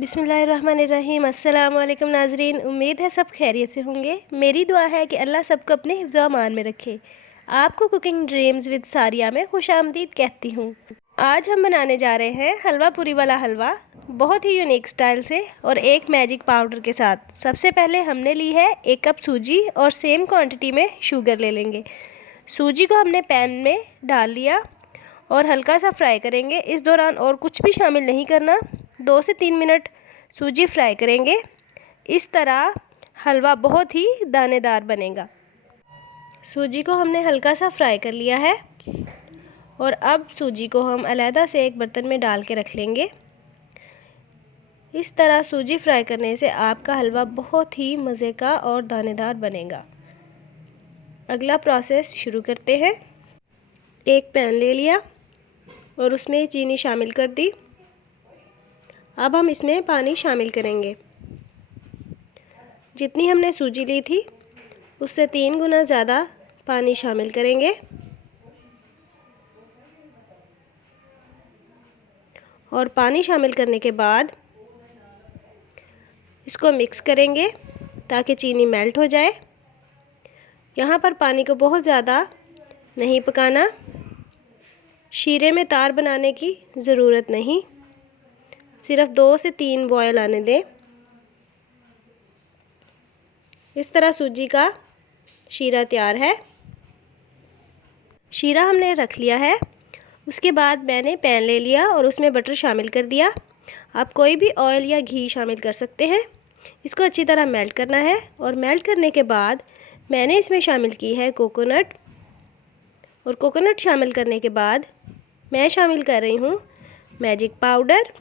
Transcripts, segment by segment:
बिस्मिल्लाहिर्रहमानिर्रहीम। अस्सलाम वालेकुम नाज़रीन, उम्मीद है सब खैरियत से होंगे। मेरी दुआ है कि अल्लाह सबको अपने हिफ्ज़ व अमान में रखे। आपको कुकिंग ड्रीम्स विद सारिया में खुशामदीद कहती हूँ। आज हम बनाने जा रहे हैं हलवा पूरी वाला हलवा, बहुत ही यूनिक स्टाइल से और एक मैजिक पाउडर के साथ। सबसे पहले हमने ली है 1 कप सूजी और सेम क्वांटिटी में शुगर ले लेंगे। सूजी को हमने पैन में डाल लिया और हल्का सा फ्राई करेंगे। इस दौरान और कुछ भी शामिल नहीं करना। 2 से 3 मिनट सूजी फ्राई करेंगे। इस तरह हलवा बहुत ही दानेदार बनेगा। सूजी को हमने हल्का सा फ्राई कर लिया है और अब सूजी को हम अलहदा से एक बर्तन में डाल के रख लेंगे। इस तरह सूजी फ्राई करने से आपका हलवा बहुत ही मज़े का और दानेदार बनेगा। अगला प्रोसेस शुरू करते हैं। एक पैन ले लिया और उसमें चीनी शामिल कर दी। अब हम इसमें पानी शामिल करेंगे। जितनी हमने सूजी ली थी उससे 3 गुना ज़्यादा पानी शामिल करेंगे और पानी शामिल करने के बाद इसको मिक्स करेंगे ताकि चीनी मेल्ट हो जाए। यहाँ पर पानी को बहुत ज़्यादा नहीं पकाना, शीरे में तार बनाने की ज़रूरत नहीं, सिर्फ 2 से 3 बॉयल आने दें। इस तरह सूजी का शीरा तैयार है। शीरा हमने रख लिया है। उसके बाद मैंने पैन ले लिया और उसमें बटर शामिल कर दिया। आप कोई भी ऑयल या घी शामिल कर सकते हैं। इसको अच्छी तरह मेल्ट करना है और मेल्ट करने के बाद मैंने इसमें शामिल की है कोकोनट। और कोकोनट शामिल करने के बाद मैं शामिल कर रही हूँ मैजिक पाउडर।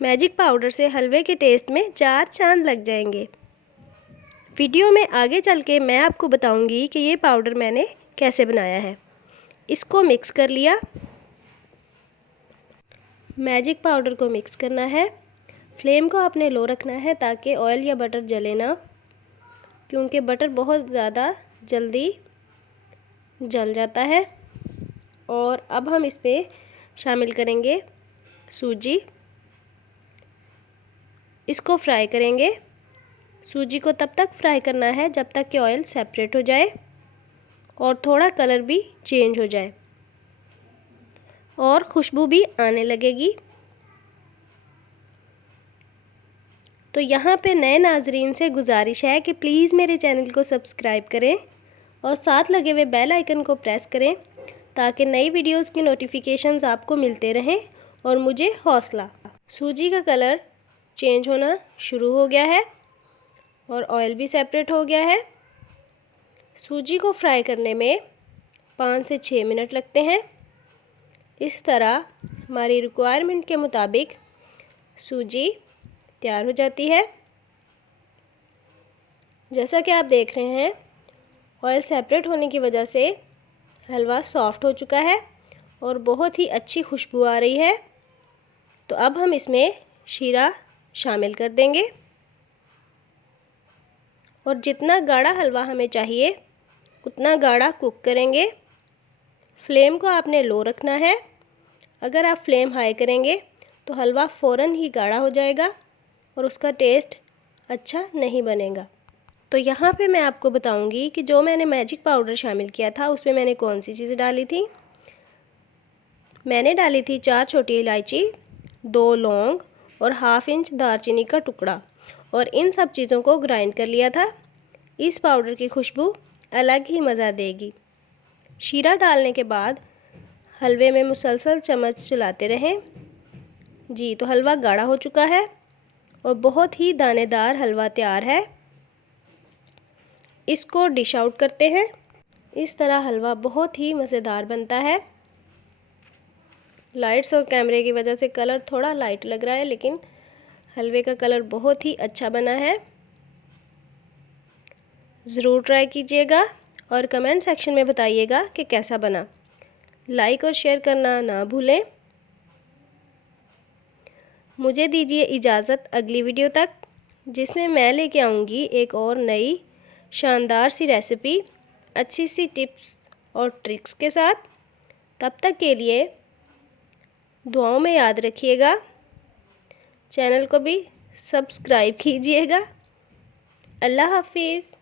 मैजिक पाउडर से हलवे के टेस्ट में 4 चांद लग जाएंगे। वीडियो में आगे चल के मैं आपको बताऊंगी कि ये पाउडर मैंने कैसे बनाया है। इसको मिक्स कर लिया। मैजिक पाउडर को मिक्स करना है। फ्लेम को आपने लो रखना है ताकि ऑयल या बटर जले ना, क्योंकि बटर बहुत ज़्यादा जल्दी जल जाता है। और अब हम इसमें शामिल करेंगे सूजी। इसको फ्राई करेंगे। सूजी को तब तक फ्राई करना है जब तक कि ऑयल सेपरेट हो जाए और थोड़ा कलर भी चेंज हो जाए और खुशबू भी आने लगेगी। तो यहाँ पे नए नाजरीन से गुजारिश है कि प्लीज़ मेरे चैनल को सब्सक्राइब करें और साथ लगे हुए बेल आइकन को प्रेस करें ताकि नई वीडियोस की नोटिफिकेशंस आपको मिलते रहें और मुझे हौसला। सूजी का कलर चेंज होना शुरू हो गया है और ऑयल भी सेपरेट हो गया है। सूजी को फ्राई करने में 5 से 6 मिनट लगते हैं। इस तरह हमारी रिक्वायरमेंट के मुताबिक सूजी तैयार हो जाती है। जैसा कि आप देख रहे हैं, ऑयल सेपरेट होने की वजह से हलवा सॉफ्ट हो चुका है और बहुत ही अच्छी खुशबू आ रही है। तो अब हम इसमें शीरा शामिल कर देंगे और जितना गाढ़ा हलवा हमें चाहिए उतना गाढ़ा कुक करेंगे। फ्लेम को आपने लो रखना है। अगर आप फ्लेम हाई करेंगे तो हलवा फ़ौरन ही गाढ़ा हो जाएगा और उसका टेस्ट अच्छा नहीं बनेगा। तो यहाँ पे मैं आपको बताऊंगी कि जो मैंने मैजिक पाउडर शामिल किया था उसमें मैंने कौन सी चीज़ें डाली थी। मैंने डाली थी 4 छोटी इलायची, 2 लौंग और हाफ इंच दालचीनी का टुकड़ा और इन सब चीज़ों को ग्राइंड कर लिया था। इस पाउडर की खुशबू अलग ही मज़ा देगी। शीरा डालने के बाद हलवे में मुसलसल चम्मच चलाते रहें। जी, तो हलवा गाढ़ा हो चुका है और बहुत ही दानेदार हलवा तैयार है। इसको डिश आउट करते हैं। इस तरह हलवा बहुत ही मज़ेदार बनता है। लाइट्स और कैमरे की वजह से कलर थोड़ा लाइट लग रहा है, लेकिन हलवे का कलर बहुत ही अच्छा बना है। ज़रूर ट्राई कीजिएगा और कमेंट सेक्शन में बताइएगा कि कैसा बना। लाइक और शेयर करना ना भूलें। मुझे दीजिए इजाज़त अगली वीडियो तक, जिसमें मैं लेके आऊँगी एक और नई शानदार सी रेसिपी, अच्छी सी टिप्स और ट्रिक्स के साथ। तब तक के लिए दुआओं में याद रखिएगा। चैनल को भी सब्सक्राइब कीजिएगा। अल्लाह हाफिज़।